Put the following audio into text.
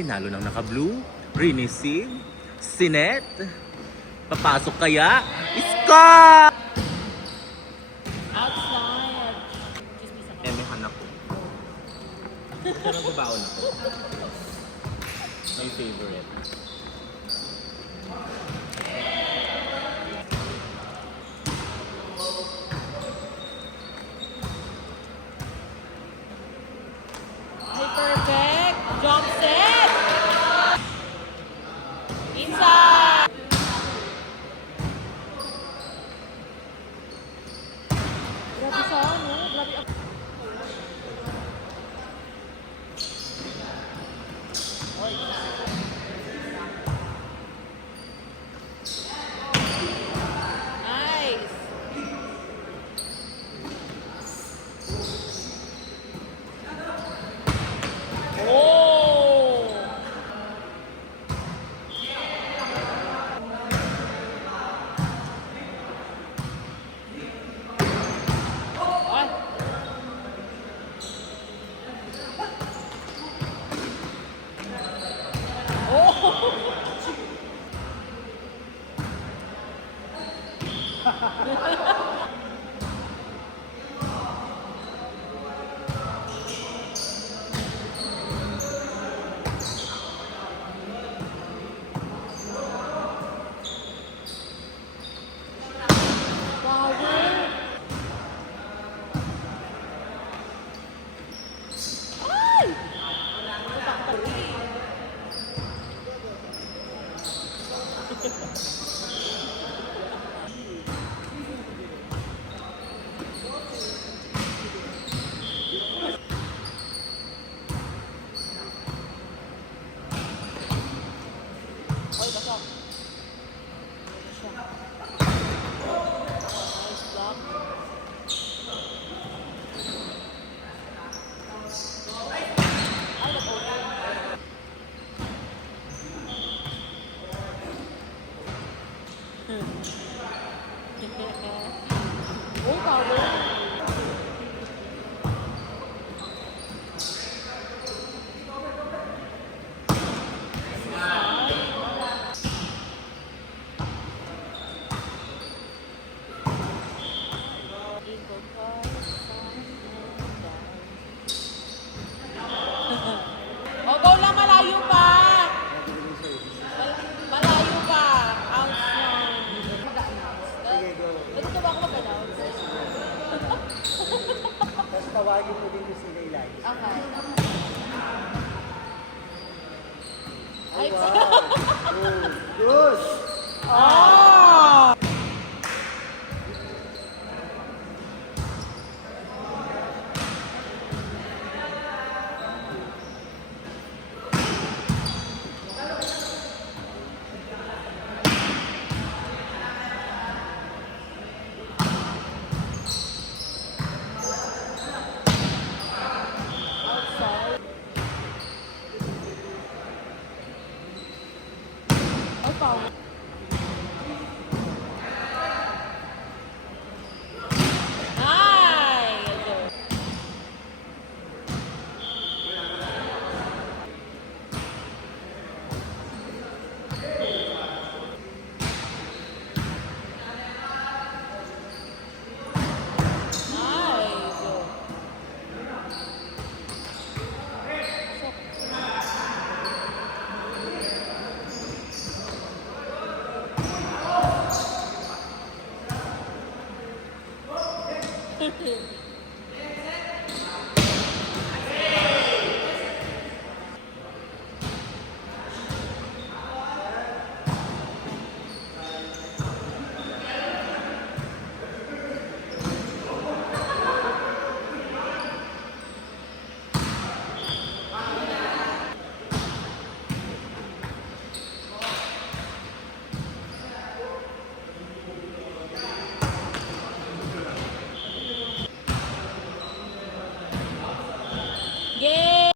pinalo ng naka-blue. Receive. Sinet. Papasok kaya? Iska! Outside. Emehan ako. Pero nagbabaon ako. My favorite. Ay, perfect. Jump set. Inside. Grabe sa ano? Grabe ako. Nice. Oh! Ay. Oh! Power. Ay! Oy, basa. Siya. Nice block. Ay, nag-open. Oh, power. Eagle card, sun, and down. Oh, go lang, malayo pa. Malayo pa. Outside. Pwede ba ako mag-announce? Tapos tawagin mo din yung sila ilay. Okay. Ay, Good! ah! Outside. Ay, power. Nice! Nice!